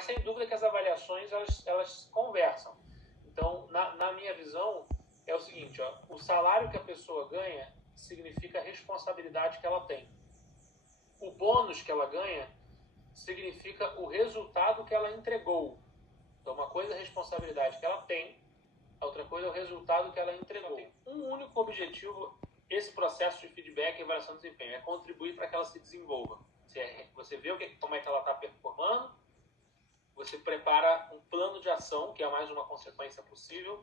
Mas sem dúvida que as avaliações, elas conversam. Então, na minha visão, é o seguinte, ó, o salário que a pessoa ganha significa a responsabilidade que ela tem. O bônus que ela ganha significa o resultado que ela entregou. Então, uma coisa é a responsabilidade que ela tem, a outra coisa é o resultado que ela entregou. Tem um único objetivo, esse processo de feedback e avaliação de desempenho, é contribuir para que ela se desenvolva. Você vê como é que ela está performando, você prepara um plano de ação, que é mais uma consequência possível,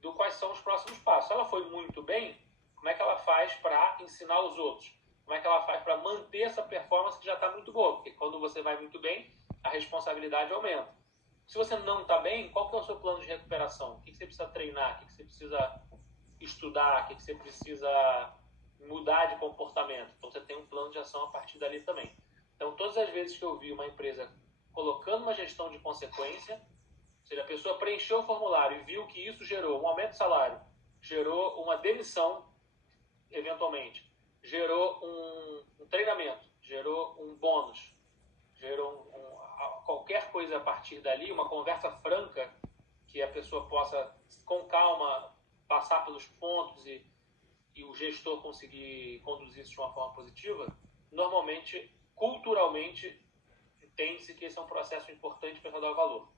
do quais são os próximos passos. Se ela foi muito bem, como é que ela faz para ensinar os outros? Como é que ela faz para manter essa performance que já está muito boa? Porque quando você vai muito bem, a responsabilidade aumenta. Se você não está bem, qual que é o seu plano de recuperação? O que você precisa treinar? O que você precisa estudar? O que você precisa mudar de comportamento? Então, você tem um plano de ação a partir dali também. Então, todas as vezes que eu vi uma empresa colocando uma gestão de consequência, ou seja, a pessoa preencheu o formulário e viu que isso gerou um aumento de salário, gerou uma demissão, eventualmente, gerou um treinamento, gerou um bônus, gerou qualquer coisa a partir dali, uma conversa franca, que a pessoa possa, com calma, passar pelos pontos e o gestor conseguir conduzir isso de uma forma positiva, normalmente, culturalmente, entende-se que esse é um processo importante para dar valor.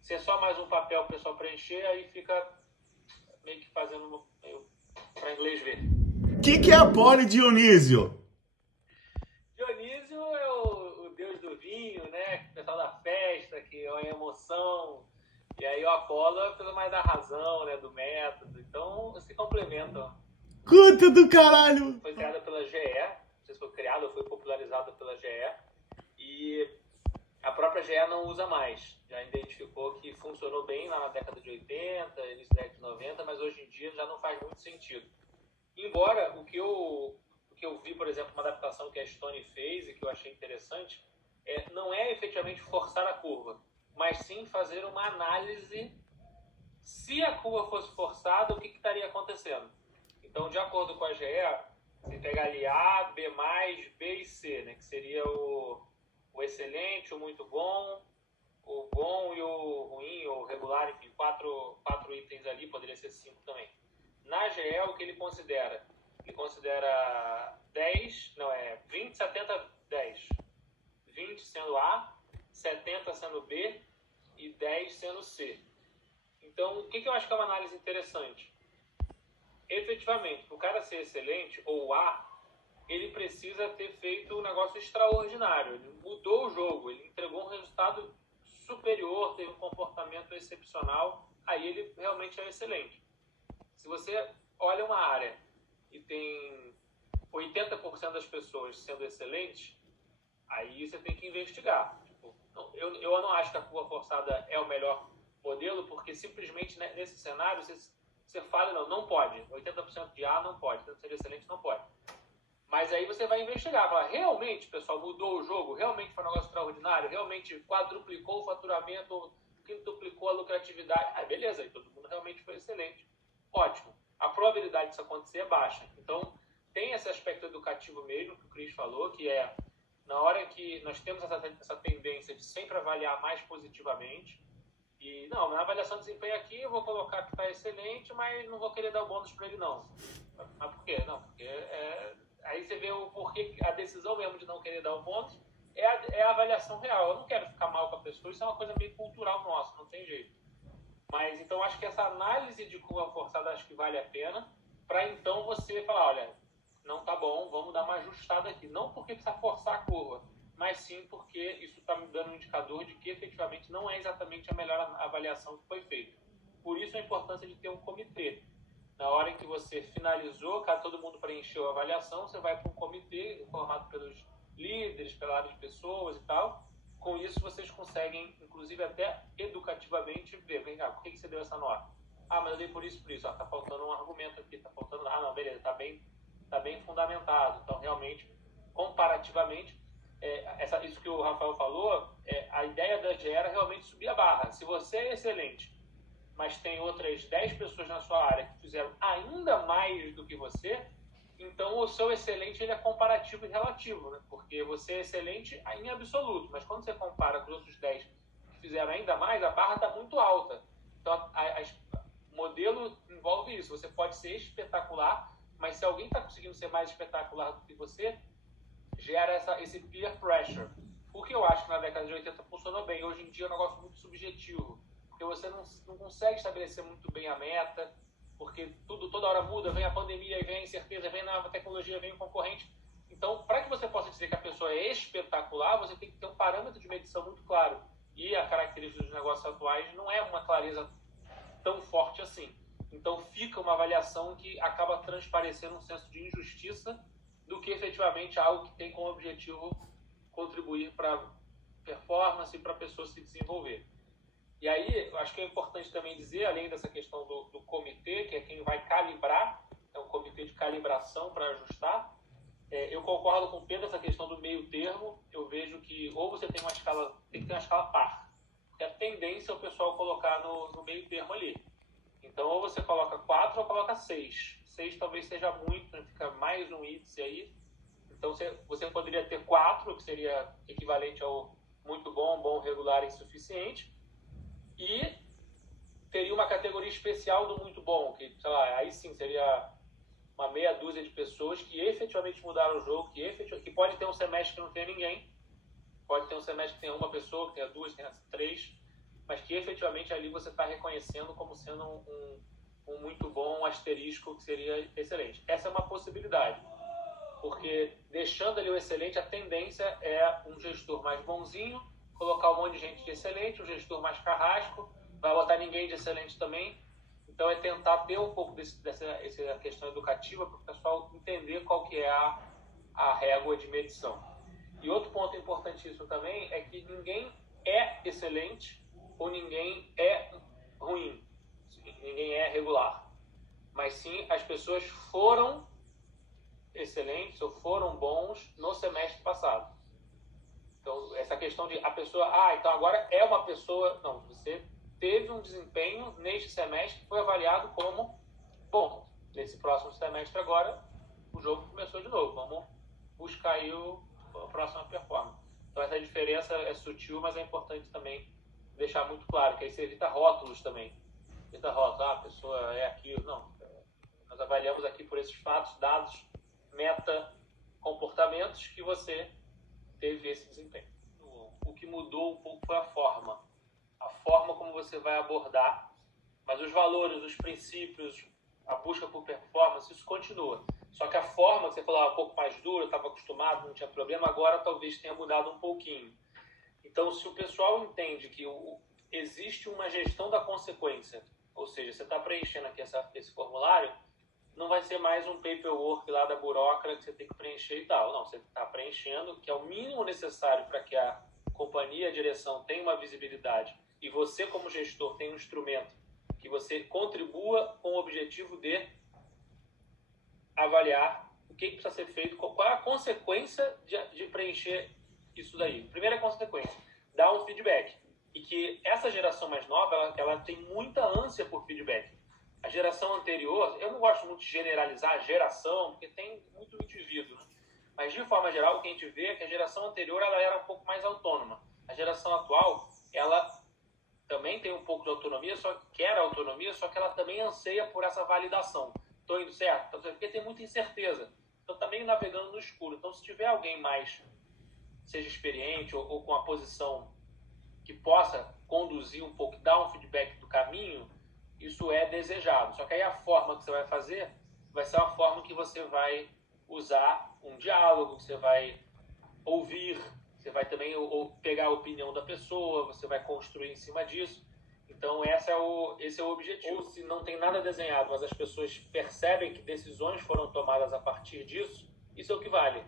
Se é só mais um papel para o pessoal preencher, aí fica meio que fazendo para inglês ver. O que é a Poli Dionísio? Dionísio é o deus do vinho, né? O pessoal da festa, que é a emoção. E aí o Apolo é pelo mais da razão, né? Do método. Então, se complementam. Puta do caralho! Foi criada pela GE. Não sei se foi criada ou foi popularizada pela GE. E a própria GE não usa mais. Já identificou que funcionou bem lá na década de 80, início da década de 90, mas hoje em dia já não faz muito sentido. Embora o que eu vi, por exemplo, uma adaptação que a Stone fez e que eu achei interessante, não é efetivamente forçar a curva, mas sim fazer uma análise se a curva fosse forçada, o que estaria acontecendo. Então, de acordo com a GE, você pega ali A, B+, B e C, né, que seria o excelente, o muito bom, o bom e o ruim, ou regular, enfim, quatro itens ali, poderia ser 5 também. Na GE, o que ele considera? Ele considera 20, 70, 10. 20 sendo A, 70 sendo B e 10 sendo C. Então, o que eu acho que é uma análise interessante? Efetivamente, para o cara ser excelente, ou A, ele precisa ter feito um negócio extraordinário. Ele mudou o jogo, ele entregou um resultado superior, teve um comportamento excepcional, aí ele realmente é excelente. Se você olha uma área e tem 80% das pessoas sendo excelentes, aí você tem que investigar. Tipo, eu não acho que a curva forçada é o melhor modelo, porque simplesmente, né, nesse cenário você fala, não pode. 80% de A não pode, 80% de excelente não pode. Mas aí você vai investigar, falar, realmente, pessoal, mudou o jogo, realmente foi um negócio extraordinário, realmente quadruplicou o faturamento, quintuplicou a lucratividade. Ah, beleza, aí todo mundo realmente foi excelente. Ótimo. A probabilidade disso acontecer é baixa. Então, tem esse aspecto educativo mesmo, que o Cris falou, que é, na hora que nós temos essa tendência de sempre avaliar mais positivamente, e, não, na avaliação de desempenho aqui eu vou colocar que está excelente, mas não vou querer dar o bônus para ele, não. Mas por quê? Não, porque aí você vê o porquê, a decisão mesmo de não querer dar o bônus é a avaliação real. Eu não quero ficar mal com a pessoa, isso é uma coisa meio cultural nossa, não tem jeito. Mas, então, acho que essa análise de curva forçada acho que vale a pena, para então você falar, olha, não tá bom, vamos dar uma ajustada aqui. Não porque precisa forçar a curva, mas sim porque isso está me dando um indicador de que efetivamente não é exatamente a melhor avaliação que foi feita. Por isso a importância de ter um comitê. Na hora em que você finalizou, todo mundo preencheu a avaliação, você vai para um comitê formado pelos líderes, pelas pessoas e tal. Com isso, vocês conseguem, inclusive até educativamente, ver, vem cá, por que você deu essa nota? Ah, mas eu dei por isso. Tá faltando um argumento aqui, tá faltando... Ah, não, beleza, tá bem fundamentado. Então, realmente, comparativamente, isso que o Rafael falou, a ideia da GE era realmente subir a barra. Se você é excelente, mas tem outras 10 pessoas na sua área que fizeram ainda mais do que você, então o seu excelente ele é comparativo e relativo, né? Porque você é excelente em absoluto, mas quando você compara com os outros 10 que fizeram ainda mais, a barra está muito alta. Então, o modelo envolve isso. Você pode ser espetacular, mas se alguém está conseguindo ser mais espetacular do que você, gera esse peer pressure. O que eu acho que na década de 80 funcionou bem. Hoje em dia é um negócio muito subjetivo, porque você não consegue estabelecer muito bem a meta, porque toda hora muda, vem a pandemia, vem a incerteza, vem a nova tecnologia, vem o concorrente. Então, para que você possa dizer que a pessoa é espetacular, você tem que ter um parâmetro de medição muito claro. E a característica dos negócios atuais não é uma clareza tão forte assim. Então, fica uma avaliação que acaba transparecendo um senso de injustiça do que efetivamente algo que tem como objetivo contribuir para performance e para a pessoa se desenvolver. E aí, acho que é importante também dizer, além dessa questão do comitê, que é quem vai calibrar, é um comitê de calibração para ajustar. Eu concordo com o Pedro nessa questão do meio termo. Eu vejo que ou você tem que ter uma escala par. Porque a tendência é o pessoal colocar no meio termo ali. Então, ou você coloca 4 ou coloca 6. 6 talvez seja muito, né? Fica mais um índice aí. Então, você poderia ter 4, que seria equivalente ao muito bom, bom, regular e insuficiente. E teria uma categoria especial do muito bom, que, sei lá, aí sim seria uma meia dúzia de pessoas que efetivamente mudaram o jogo, que pode ter um semestre que não tenha ninguém, pode ter um semestre que tenha uma pessoa, que tenha 2, que tenha 3, mas que efetivamente ali você está reconhecendo como sendo um muito bom, um asterisco que seria excelente. Essa é uma possibilidade, porque deixando ali o excelente, a tendência é um gestor mais bonzinho, colocar um monte de gente de excelente, um gestor mais carrasco, vai botar ninguém de excelente também. Então, é tentar ter um pouco dessa questão educativa para o pessoal entender qual que é a régua de medição. E outro ponto importantíssimo também é que ninguém é excelente ou ninguém é ruim, ninguém é regular. Mas sim, as pessoas foram excelentes ou foram bons no semestre passado. Então, essa questão de a pessoa, então agora é uma pessoa... Não, você teve um desempenho neste semestre que foi avaliado como bom. Nesse próximo semestre agora, o jogo começou de novo. Vamos buscar aí a próxima performance. Então, essa diferença é sutil, mas é importante também deixar muito claro, que aí você evita rótulos também. Evita rótulos, a pessoa é aquilo. Não, nós avaliamos aqui por esses fatos, dados, meta, comportamentos que você teve esse desempenho. O que mudou um pouco foi a forma como você vai abordar, mas os valores, os princípios, a busca por performance, isso continua. Só que a forma que você falou um pouco mais dura, eu estava acostumado, não tinha problema, agora talvez tenha mudado um pouquinho. Então, se o pessoal entende que existe uma gestão da consequência, ou seja, você está preenchendo aqui esse formulário, não vai ser mais um paperwork lá da burocrata que você tem que preencher e tal. Não, você está preenchendo, que é o mínimo necessário para que a companhia, a direção tenha uma visibilidade e você, como gestor, tem um instrumento que você contribua com o objetivo de avaliar o que precisa ser feito, qual é a consequência de preencher isso daí. Primeira consequência, dar um feedback. E que essa geração mais nova, ela tem muita ânsia por feedback. A geração anterior, eu não gosto muito de generalizar a geração, porque tem muito indivíduo, né? Mas, de forma geral, o que a gente vê é que a geração anterior ela era um pouco mais autônoma. A geração atual, ela também tem um pouco de autonomia, só que ela também anseia por essa validação. Estou indo certo? Porque tem muita incerteza. Então, está meio navegando no escuro. Então, se tiver alguém mais, seja experiente ou com a posição que possa conduzir um pouco, dar um feedback do caminho, isso é desejado. Só que aí a forma que você vai fazer vai ser uma forma que você vai usar um diálogo, que você vai ouvir, você vai também pegar a opinião da pessoa, você vai construir em cima disso. Então esse é o objetivo. Ou se não tem nada desenhado, mas as pessoas percebem que decisões foram tomadas a partir disso, isso é o que vale.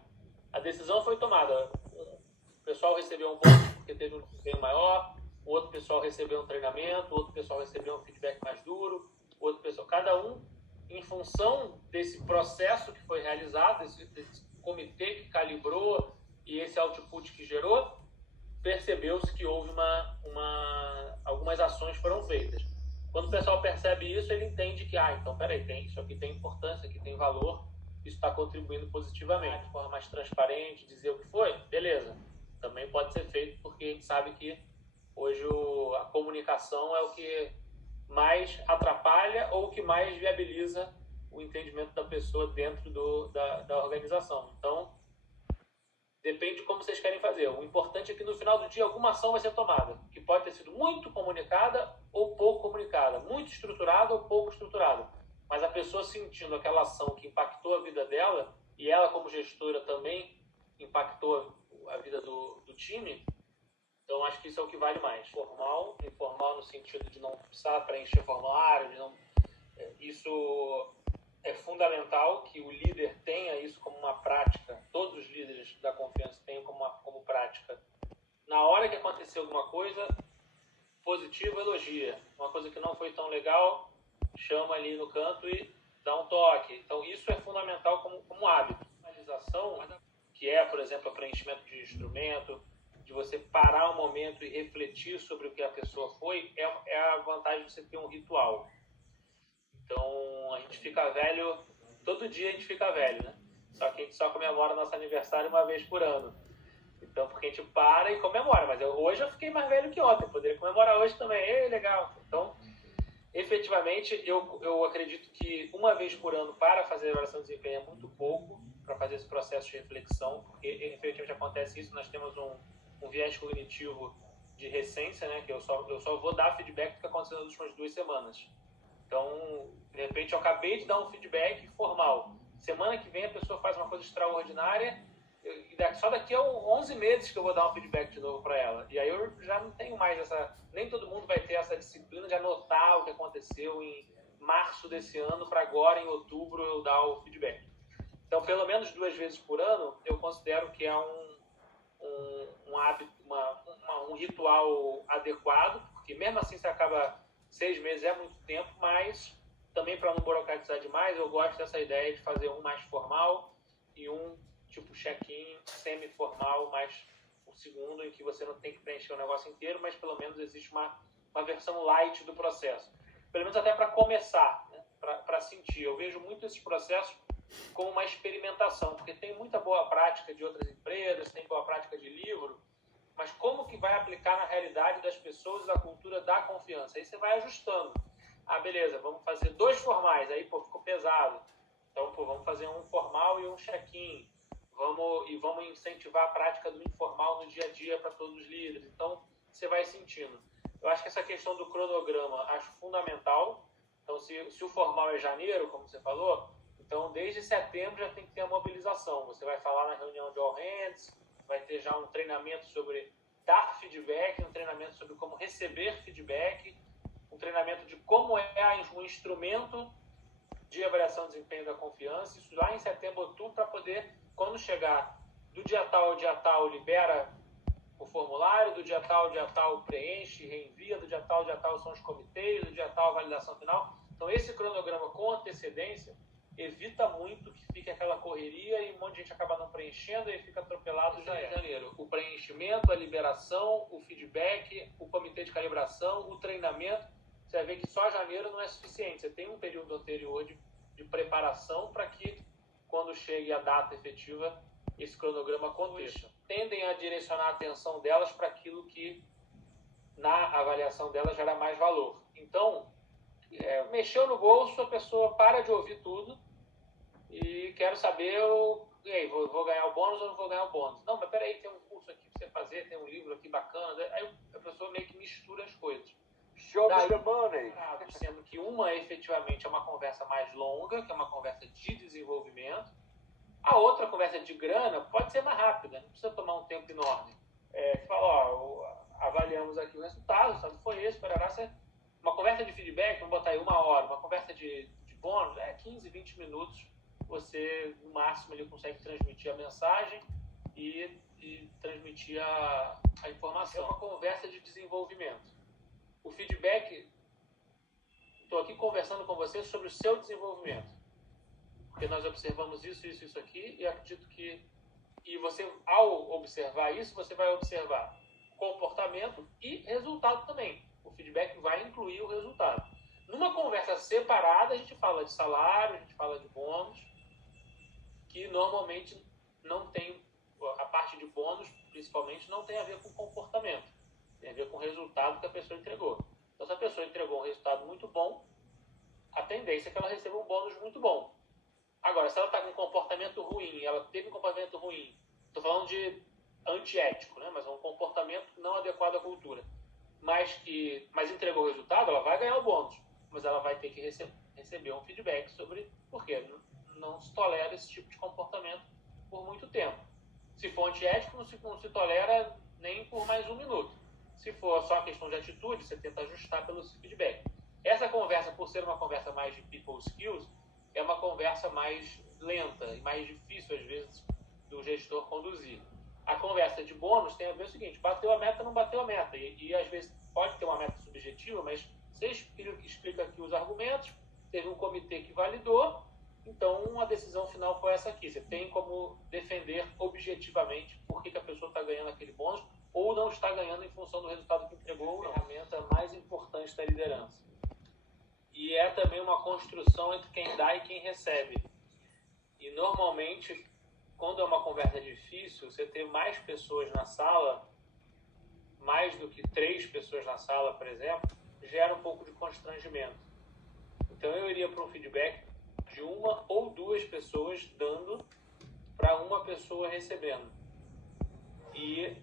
A decisão foi tomada. O pessoal recebeu um bônus porque teve um desempenho maior, o outro pessoal recebeu um treinamento, o outro pessoal recebeu um feedback mais duro, o outro pessoal, cada um em função desse processo que foi realizado, desse comitê que calibrou e esse output que gerou, percebeu-se que houve algumas ações foram feitas. Quando o pessoal percebe isso, ele entende que, então peraí, isso aqui tem importância, aqui tem valor, isso está contribuindo positivamente. De forma mais transparente, dizer o que foi, beleza. Também pode ser feito porque a gente sabe que Hoje a comunicação é o que mais atrapalha ou o que mais viabiliza o entendimento da pessoa dentro da organização. Então, depende de como vocês querem fazer. O importante é que no final do dia alguma ação vai ser tomada, que pode ter sido muito comunicada ou pouco comunicada, muito estruturada ou pouco estruturada. Mas a pessoa sentindo aquela ação que impactou a vida dela, e ela como gestora também impactou a vida do time, então acho que isso é o que vale mais. Formal, informal no sentido de não precisar preencher formulário, isso é fundamental que o líder tenha isso como uma prática, todos os líderes da confiança tenham como prática. Na hora que acontecer alguma coisa positiva, elogia. Uma coisa que não foi tão legal, chama ali no canto e dá um toque. Então isso é fundamental como hábito. A finalização, que é, por exemplo, o preenchimento de instrumento, de você parar um momento e refletir sobre o que a pessoa foi, é a vantagem de você ter um ritual. Então, a gente fica velho, todo dia a gente fica velho, né? Só que a gente só comemora nosso aniversário uma vez por ano. Então, porque a gente para e comemora. Mas hoje eu fiquei mais velho que ontem, poderia comemorar hoje também. Ei, legal. Então, efetivamente, eu acredito que uma vez por ano para fazer a avaliação de desempenho é muito pouco para fazer esse processo de reflexão, porque efetivamente acontece isso. Nós temos um viés cognitivo de recência, né? Que eu só vou dar feedback do que aconteceu nas últimas 2 semanas. Então, de repente, eu acabei de dar um feedback formal. Semana que vem a pessoa faz uma coisa extraordinária e só daqui a 11 meses que eu vou dar um feedback de novo para ela. E aí eu já não tenho mais essa... Nem todo mundo vai ter essa disciplina de anotar o que aconteceu em março desse ano para agora, em outubro, eu dar o feedback. Então, pelo menos 2 vezes por ano, eu considero que é um hábito, um ritual adequado, porque mesmo assim você acaba... 6 meses é muito tempo, mas também para não burocratizar demais, eu gosto dessa ideia de fazer um mais formal e um tipo check-in semi-formal, mais o segundo, em que você não tem que preencher o negócio inteiro, mas pelo menos existe uma versão light do processo. Pelo menos até para começar, né? Para sentir. Eu vejo muito esses processos como uma experimentação, porque tem muita boa prática de outras empresas, tem boa prática de livro, mas como que vai aplicar na realidade das pessoas a cultura da confiança? Aí você vai ajustando. Ah, beleza, vamos fazer 2 formais. Aí, ficou pesado. Então, vamos fazer um formal e um check-in. Vamos incentivar a prática do informal no dia a dia para todos os líderes. Então, você vai sentindo. Eu acho que essa questão do cronograma acho fundamental. Então, se o formal é janeiro, como você falou, então desde setembro já tem que ter a mobilização. Você vai falar na reunião de all hands, vai ter já um treinamento sobre dar feedback, um treinamento sobre como receber feedback, um treinamento de como é um instrumento de avaliação de desempenho da confiança, isso lá em setembro, outubro, para poder, quando chegar do dia tal ao dia tal, libera o formulário, do dia tal ao dia tal preenche, reenvia, do dia tal ao dia tal são os comitês, do dia tal a validação final. Então esse cronograma com antecedência evita muito que fique aquela correria e um monte de gente acaba não preenchendo e fica atropelado já em janeiro. O preenchimento, a liberação, o feedback, o comitê de calibração, o treinamento, você vai ver que só janeiro não é suficiente. Você tem um período anterior de preparação para que, quando chegue a data efetiva, esse cronograma aconteça. Tendem a direcionar a atenção delas para aquilo que, na avaliação delas, gera mais valor. Então, mexeu no bolso, a pessoa para de ouvir tudo e quero saber, e aí, vou ganhar o bônus ou não vou ganhar o bônus? Não, mas peraí, tem um curso aqui para você fazer, tem um livro aqui bacana. Aí a pessoa meio que mistura as coisas. Show me the money! Sendo que uma efetivamente é uma conversa mais longa, que é uma conversa de desenvolvimento. A outra conversa de grana pode ser mais rápida, não precisa tomar um tempo enorme. Você fala, avaliamos aqui o resultado foi esse, uma conversa de feedback, vamos botar aí 1 hora, uma conversa de bônus, 15, 20 minutos, você no máximo ele consegue transmitir a mensagem e transmitir a informação. É uma conversa de desenvolvimento. O feedback, estou aqui conversando com você sobre o seu desenvolvimento, porque nós observamos isso aqui e acredito que você, ao observar isso, você vai observar comportamento e resultado também. O feedback vai incluir o resultado. Numa conversa separada, a gente fala de salário, a gente fala de bônus, que normalmente não tem, a parte de bônus, principalmente, não tem a ver com comportamento, tem a ver com resultado. pessoa entregou. Então, se a pessoa entregou um resultado muito bom, a tendência é que ela receba um bônus muito bom. Agora, se ela está com um comportamento ruim, ela teve um comportamento ruim, estou falando de antiético, né? Mas é um comportamento não adequado à cultura, mas entregou o resultado, ela vai ganhar o bônus, mas ela vai ter que receber um feedback sobre por que não se tolera esse tipo de comportamento por muito tempo. Se for antiético, não se tolera nem por mais um minuto. Se for só questão de atitude, você tenta ajustar pelo feedback. Essa conversa, por ser uma conversa mais de people skills, é uma conversa mais lenta e mais difícil, às vezes, do gestor conduzir. A conversa de bônus tem a ver o seguinte: bateu a meta, não bateu a meta. E às vezes pode ter uma meta subjetiva, mas você explica aqui os argumentos, teve um comitê que validou, então a decisão final foi essa aqui. Você tem como defender objetivamente por que a pessoa está ganhando aquele bônus ou não está ganhando em função do resultado que entregou. A ferramenta mais importante da liderança. E é também uma construção entre quem dá e quem recebe. E normalmente, quando é uma conversa difícil, você ter mais pessoas na sala, mais do que 3 pessoas na sala, por exemplo, gera um pouco de constrangimento. Então eu iria para um feedback de 1 ou 2 pessoas dando para 1 pessoa recebendo. E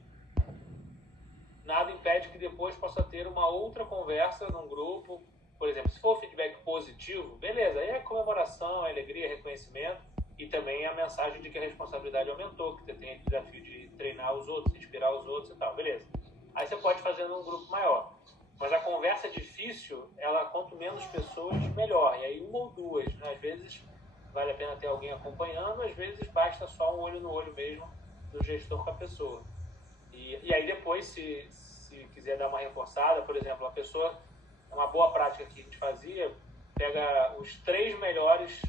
nada impede que depois possa ter uma outra conversa num grupo. Por exemplo, se for feedback positivo, beleza, aí é comemoração, é alegria, é reconhecimento e também a mensagem de que a responsabilidade aumentou, que você tem o desafio de treinar os outros, inspirar os outros e tal, beleza. Aí você pode fazer num grupo maior. Mas a conversa difícil, ela quanto menos pessoas, melhor. E aí 1 ou 2, né? Às vezes vale a pena ter alguém acompanhando, às vezes basta só um olho no olho mesmo do gestor com a pessoa. E aí depois, se quiser dar uma reforçada, por exemplo, a pessoa... Uma boa prática que a gente fazia, pega os 3 melhores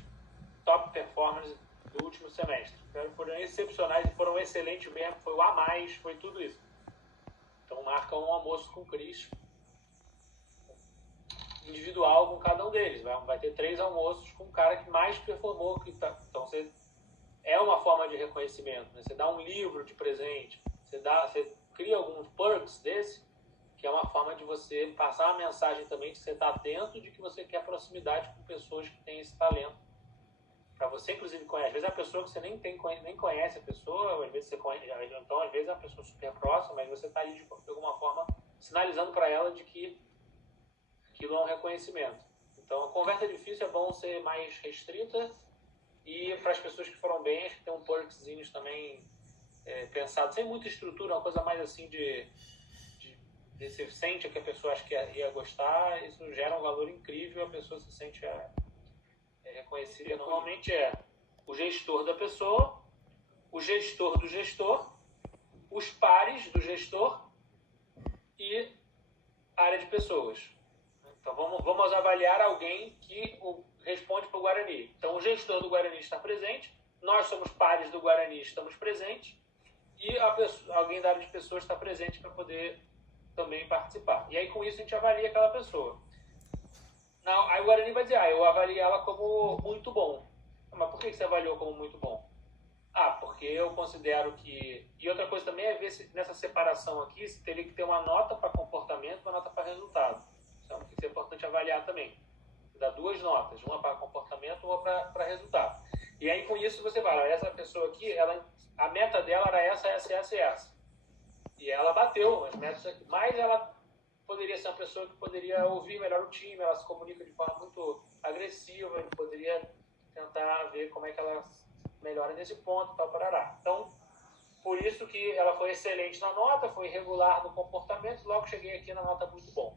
top performers do último semestre. Foram excepcionais e foram excelentes mesmo, foi o a mais, foi tudo isso. Então marca um almoço com o Cris, individual com cada um deles. Vai ter 3 almoços com o cara que mais performou. Então é uma forma de reconhecimento, né? Você dá um livro de presente, você cria alguns perks desse, que é uma forma de você passar uma mensagem também de que você está atento, de que você quer proximidade com pessoas que têm esse talento. Para você, inclusive, conhecer. Às vezes é uma pessoa que você nem conhece a pessoa, às vezes você conhece, então às vezes é uma pessoa super próxima, mas você está ali de alguma forma sinalizando para ela de que aquilo é um reconhecimento. Então a conversa difícil é bom ser mais restrita, e para as pessoas que foram bem, acho que tem um perkzinhos também pensado, sem muita estrutura, uma coisa mais assim você sente que a pessoa acha que ia gostar, isso gera um valor incrível, a pessoa se sente reconhecida. Normalmente é o gestor da pessoa, o gestor do gestor, os pares do gestor e a área de pessoas. Então vamos avaliar alguém que responde para o Guarani. Então o gestor do Guarani está presente, nós somos pares do Guarani, estamos presentes, e alguém da área de pessoas está presente para poder também participar. E aí com isso a gente avalia aquela pessoa. Aí o Guarani vai dizer, eu avaliei ela como muito bom. Mas por que você avaliou como muito bom? Porque eu considero que... E outra coisa também é ver se nessa separação aqui, se teria que ter uma nota para comportamento e uma nota para resultado. Então isso é importante avaliar também. Dá 2 notas, uma para comportamento e uma para resultado. E aí com isso você vai, essa pessoa aqui, a meta dela era essa. E ela bateu as metas aqui, mas ela poderia ser uma pessoa que poderia ouvir melhor o time, ela se comunica de forma muito agressiva, e poderia tentar ver como é que ela melhora nesse ponto, tal, parará. Então, por isso que ela foi excelente na nota, foi irregular no comportamento, logo cheguei aqui na nota muito bom.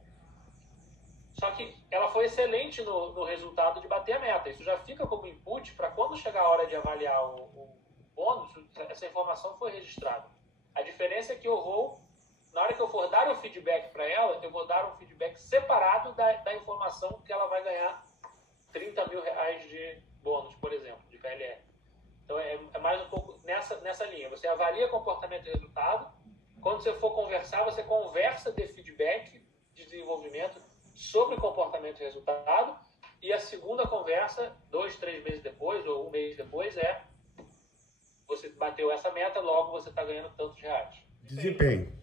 Só que ela foi excelente no resultado de bater a meta. Isso já fica como input para quando chegar a hora de avaliar o bônus, essa informação foi registrada. A diferença é que na hora que eu for dar o feedback para ela, eu vou dar um feedback separado da informação que ela vai ganhar R$30 mil de bônus, por exemplo, de PLR. Então é mais um pouco nessa linha. Você avalia comportamento e resultado. Quando você for conversar, você conversa de feedback, de desenvolvimento sobre comportamento e resultado. E a segunda conversa, 2, 3 meses depois, ou 1 mês depois, você bateu essa meta, logo você está ganhando tantos reais. Desempenho.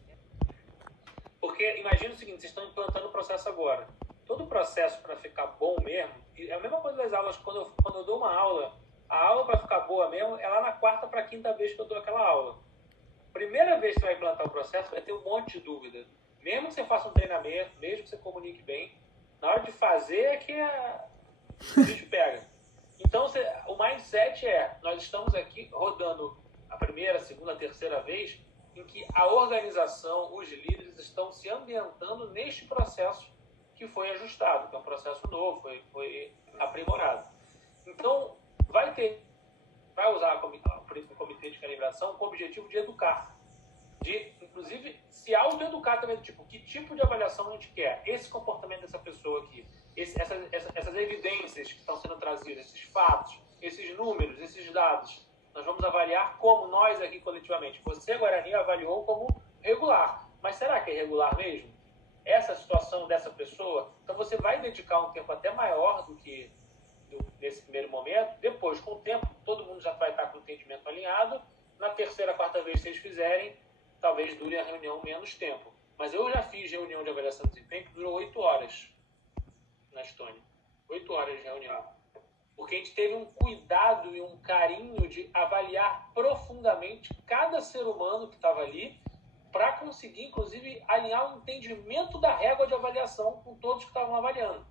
Porque Porque imagina o seguinte, vocês estão implantando o processo agora. Todo o processo para ficar bom mesmo, e é a mesma coisa das aulas, quando eu dou uma aula, a aula para ficar boa mesmo é lá na quarta para quinta vez que eu dou aquela aula. Primeira vez que você vai implantar o processo, vai ter um monte de dúvida. Mesmo que você faça um treinamento, mesmo que você comunique bem, na hora de fazer é que o bicho pega. Então, o mindset nós estamos aqui rodando a primeira, segunda, terceira vez, em que a organização, os líderes estão se ambientando neste processo que foi ajustado, que é um processo novo, foi aprimorado. Então, vai usar o comitê de calibração com o objetivo de educar, de, inclusive, se autoeducar também, tipo, que tipo de avaliação a gente quer, esse comportamento dessa pessoa aqui, essas evidências que estão sendo trazidas, esses fatos, esses números, esses dados, nós vamos avaliar como nós aqui coletivamente. Você, Guarani, avaliou como regular, mas será que é regular mesmo? Essa situação dessa pessoa, então você vai dedicar um tempo até maior do que nesse primeiro momento. Depois, com o tempo, todo mundo já vai estar com o entendimento alinhado. Na terceira, quarta vez que vocês fizerem, talvez dure a reunião menos tempo. Mas eu já fiz reunião de avaliação de desempenho que durou 8 horas na Estônia. 8 horas de reunião. Porque a gente teve um cuidado e um carinho de avaliar profundamente cada ser humano que estava ali, para conseguir, inclusive, alinhar o entendimento da régua de avaliação com todos que estavam avaliando.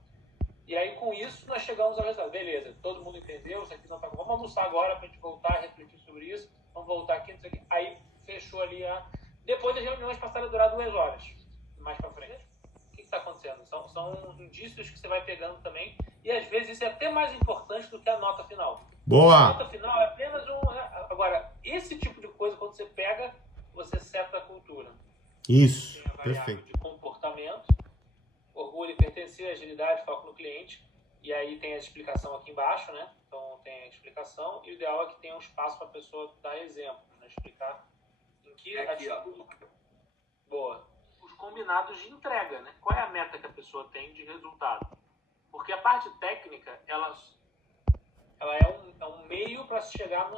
E aí, com isso, nós chegamos ao resultado. Beleza, todo mundo entendeu, isso aqui não tá... Vamos almoçar agora para a gente voltar a refletir sobre isso. Vamos voltar aqui, não sei o quê. Aí, fechou ali Depois as reuniões passaram a durar 2 horas. Mais para frente. O que está acontecendo? São indícios que você vai pegando também. E, às vezes, isso é até mais importante do que a nota final. Boa! A nota final é apenas Agora, esse tipo de coisa, quando você pega, você seta a cultura. Isso, tem a variável perfeito. de comportamento, orgulho e pertencer, agilidade, foco no cliente, e aí tem a explicação aqui embaixo, né? Então tem a explicação, e o ideal é que tenha um espaço para a pessoa dar exemplo, né? Explicar em que atitude. Boa. Os combinados de entrega, né? Qual é a meta que a pessoa tem de resultado? Porque a parte técnica, ela é um meio para se chegar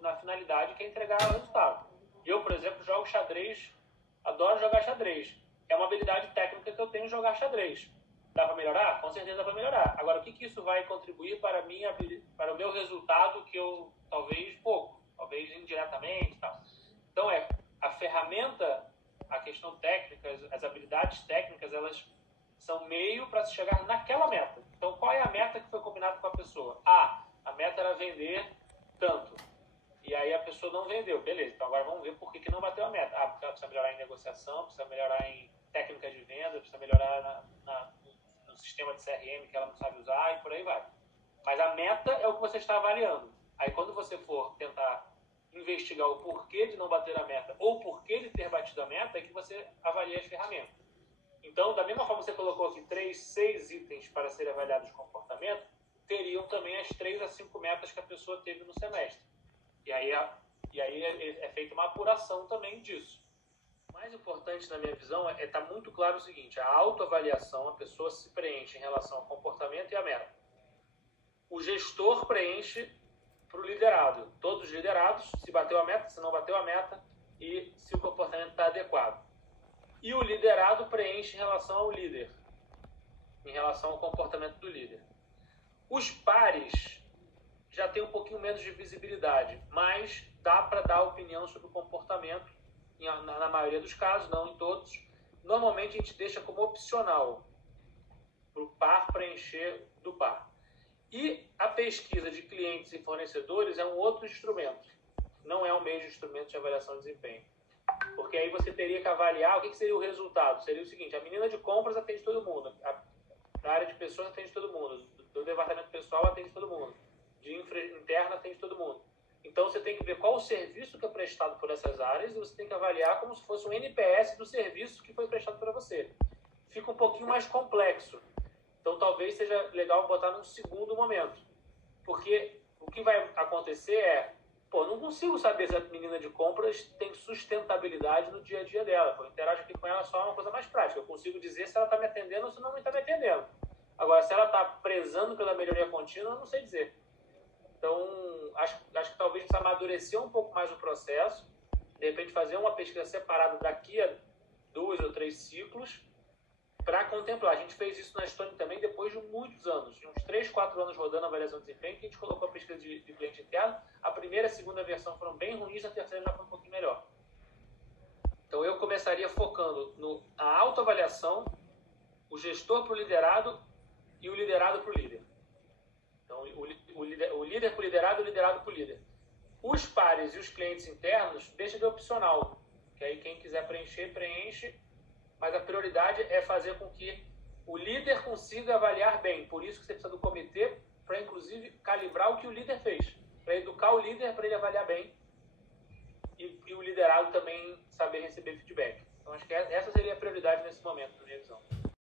na finalidade, que é entregar o resultado. Eu, por exemplo, jogo xadrez, adoro jogar xadrez. É uma habilidade técnica que eu tenho, jogar xadrez. Dá para melhorar? Com certeza dá para melhorar. Agora, o que isso vai contribuir para o meu resultado, que eu, talvez pouco, talvez indiretamente e tal. Então, a ferramenta, a questão técnica, as habilidades técnicas, elas são meio para se chegar naquela meta. Então, qual é a meta que foi combinada com a pessoa? A meta era vender tanto. E aí a pessoa não vendeu. Beleza, então agora vamos ver por que não bateu a meta. Porque ela precisa melhorar em negociação, precisa melhorar em técnicas de venda, precisa melhorar no sistema de CRM que ela não sabe usar e por aí vai. Mas a meta é o que você está avaliando. Aí quando você for tentar investigar o porquê de não bater a meta ou o porquê de ter batido a meta, é que você avalia as ferramentas. Então, da mesma forma que você colocou aqui 6 itens para serem avaliados de comportamento, teriam também as 3 a 5 metas que a pessoa teve no semestre. E aí é feita uma apuração também disso. O mais importante, na minha visão, é estar muito claro o seguinte: a autoavaliação, a pessoa se preenche em relação ao comportamento e à meta. O gestor preenche para o liderado. Todos os liderados, se bateu a meta, se não bateu a meta e se o comportamento está adequado. E o liderado preenche em relação ao líder, em relação ao comportamento do líder. Os pares já tem um pouquinho menos de visibilidade, mas dá para dar opinião sobre o comportamento, na maioria dos casos, não em todos. Normalmente a gente deixa como opcional para o par preencher do par. E a pesquisa de clientes e fornecedores é um outro instrumento, não é o mesmo instrumento de avaliação de desempenho. Porque aí você teria que avaliar o que seria o resultado. Seria o seguinte: a menina de compras atende todo mundo, a área de pessoas atende todo mundo, do departamento pessoal atende todo mundo, de infra interna atende todo mundo. Então você tem que ver qual o serviço que é prestado por essas áreas e você tem que avaliar como se fosse um NPS do serviço que foi prestado para você. Fica um pouquinho mais complexo. Então talvez seja legal botar num segundo momento. Porque o que vai acontecer não consigo saber se a menina de compras tem sustentabilidade no dia a dia dela. Eu interajo aqui com ela só uma coisa mais prática. Eu consigo dizer se ela está me atendendo ou se não está me atendendo. Agora, se ela está prezando pela melhoria contínua, eu não sei dizer. Então, acho que talvez precisa amadurecer um pouco mais o processo, de repente fazer uma pesquisa separada daqui a 2 ou 3 ciclos para contemplar. A gente fez isso na Stone também depois de muitos anos, de uns 3, 4 anos rodando a avaliação de desempenho, que a gente colocou a pesquisa de cliente interno. A primeira e a segunda versão foram bem ruins, a terceira já foi um pouquinho melhor. Então eu começaria focando na autoavaliação, o gestor para o liderado e o liderado para o líder. Então o líder para o liderado e o liderado para o líder. Os pares e os clientes internos deixa de opcional, que aí quem quiser preencher, preenche, mas a prioridade é fazer com que o líder consiga avaliar bem. Por isso que você precisa do comitê para, inclusive, calibrar o que o líder fez, para educar o líder para ele avaliar bem e o liderado também saber receber feedback. Então, acho que essa seria a prioridade nesse momento, na minha visão.